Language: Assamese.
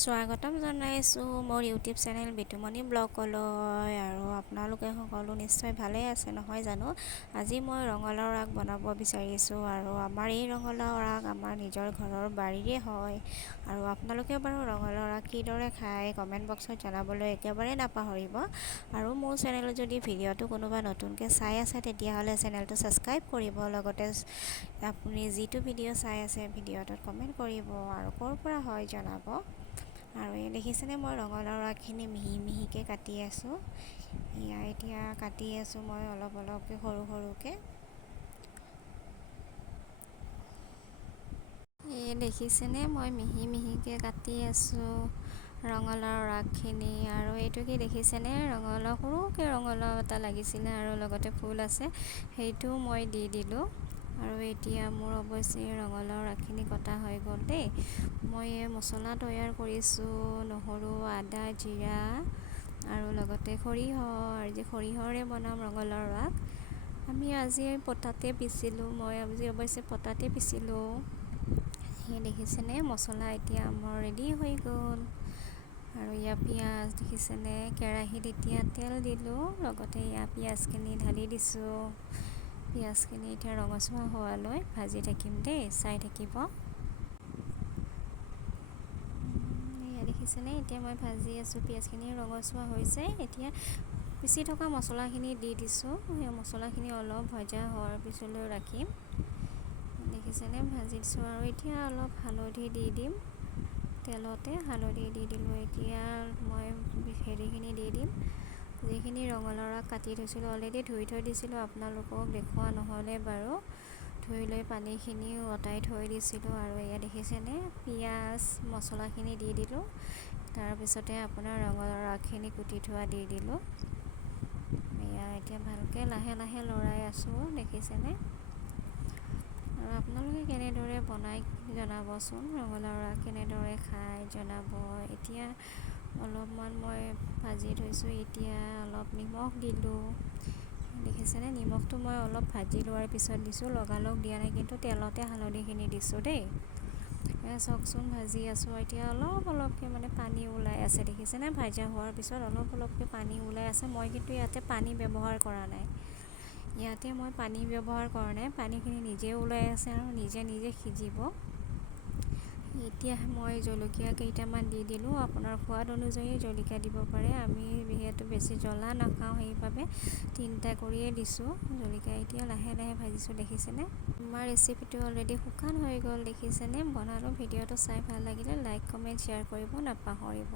স্বাগতম জনাইছোঁ মোৰ ইউটিউব চেনেল বিতুমণি ব্লগলৈ। আৰু আপোনালোকে সকলো নিশ্চয় ভালেই আছে নহয় জানো। আজি মই ৰঙালাও আগ বনাব বিচাৰিছোঁ আৰু আমাৰ এই ৰঙালাও আগ আমাৰ নিজৰ ঘৰৰ বাৰীৰে হয়। আৰু আপোনালোকে বাৰু ৰঙালাও আগ কিদৰে খায় কমেণ্ট বক্সত জনাবলৈ একেবাৰে নাপাহৰিব। আৰু মোৰ চেনেলত যদি ভিডিঅ'টো কোনোবা নতুনকৈ চাই আছে তেতিয়াহ'লে চেনেলটো ছাবস্ক্ৰাইব কৰিব, লগতে আপুনি যিটো ভিডিঅ' চাই আছে ভিডিঅ'টোত কমেণ্ট কৰিব আৰু ক'ৰ পৰা হয় জনাব। আৰু এই দেখিছেনে মই ৰঙালাও আগখিনি মিহি মিহিকৈ কাটি আছোঁ। এতিয়া কাটি আছোঁ মই অলপ অলপকৈ সৰু সৰুকৈ। এই দেখিছেনে মই মিহি মিহিকৈ কাটি আছোঁ ৰঙালাও আগখিনি। আৰু এইটো কি দেখিছেনে, ৰঙালাও সৰুকৈ ৰঙালাও এটা লাগিছিলে আৰু লগতে ফুল আছে, সেইটোও মই দি দিলোঁ। আৰু এতিয়া মোৰ অৱশ্যে ৰঙালাও আগখিনি কটা হৈ গ'ল দেই। মই মছলা তৈয়াৰ কৰিছোঁ, নহৰু, আদা, জিৰা আৰু লগতে সৰিয়হ। আজি সৰিয়হৰে বনাম ৰঙালাও আগ। আমি আজি পটাতে পিছিলোঁ, মই আজি অৱশ্যে পটাতে পিছিলোঁ। সেই দেখিছেনে মছলা এতিয়া মোৰ ৰেডি হৈ গ'ল। আৰু ইয়াৰ পিঁয়াজ দেখিছেনে, কেৰাহীত এতিয়া তেল দিলোঁ, লগতে ইয়াৰ পিঁয়াজখিনি ঢালি দিছোঁ। পিঁয়াজখিনি এতিয়া ৰঙচুৱা হোৱালৈ ভাজি থাকিম দেই, চাই থাকিব। দেখিছেনে এতিয়া মই ভাজি আছোঁ, পিঁয়াজখিনি ৰঙচুৱা হৈছে। এতিয়া পিচি থকা মছলাখিনি দি দিছোঁ। সেই মছলাখিনি অলপ ভজা হোৱাৰ পিছলৈ ৰাখিম। দেখিছেনে ভাজি দিছোঁ। আৰু এতিয়া অলপ হালধি দি দিম, তেলতে হালধি দি দিলোঁ। এতিয়া মই হেৰিখিনি দি দিম, যিখিনি ৰঙালাও আগ কাটি থৈছিলোঁ, অলৰেডি ধুই থৈ দিছিলোঁ, আপোনালোকক দেখুওৱা নহ'লে বাৰু। ধুই লৈ পানীখিনি অঁতাই থৈ দিছিলোঁ। আৰু এয়া দেখিছেনে পিঁয়াজ মছলাখিনি দি দিলোঁ, তাৰপিছতে আপোনাৰ ৰঙালাও আগখিনি কুটি থোৱা দি দিলোঁ। এয়া এতিয়া ভালকৈ লাহে লাহে লৰাই আছোঁ, দেখিছেনে। আৰু আপোনালোকে কেনেদৰে বনাই জনাবচোন, ৰঙালাও আগ কেনেদৰে খায় জনাব। এতিয়া অলপমান মই ভাজি থৈছোঁ, এতিয়া অলপ নিমখ দিলোঁ। দেখিছেনে নিমখটো মই অলপ ভাজি লোৱাৰ পিছত দিছোঁ, লগালগ দিয়া নাই, কিন্তু তেলতে হালধিখিনি দিছোঁ দেই। চাওকচোন ভাজি আছোঁ, এতিয়া অলপ অলপকৈ মানে পানী ওলাই আছে, দেখিছেনে ভাজা হোৱাৰ পিছত অলপ অলপকৈ পানী ওলাই আছে। মই কিন্তু ইয়াতে পানী ব্যৱহাৰ কৰা নাই, পানীখিনি নিজে ওলাই আছে আৰু নিজে নিজে সিজিব। এতিয়া মই জলকীয়া কেইটামান দি দিলোঁ, আপোনাৰ সোৱাদ অনুযায়ী জলকীয়া দিব পাৰে। আমি যিহেতু বেছি জ্বলা নাখাওঁ সেইবাবে 3টা কৰিয়ে দিছোঁ জলকীয়া। এতিয়া লাহে লাহে ভাজিছোঁ, দেখিছেনে। আমাৰ ৰেচিপিটো অলৰেডি শুকান হৈ গ'ল, দেখিছেনে। বনালোঁ, ভিডিঅ'টো চাই ভাল লাগিলে লাইক কমেণ্ট শ্বেয়াৰ কৰিব নাপাহৰিব।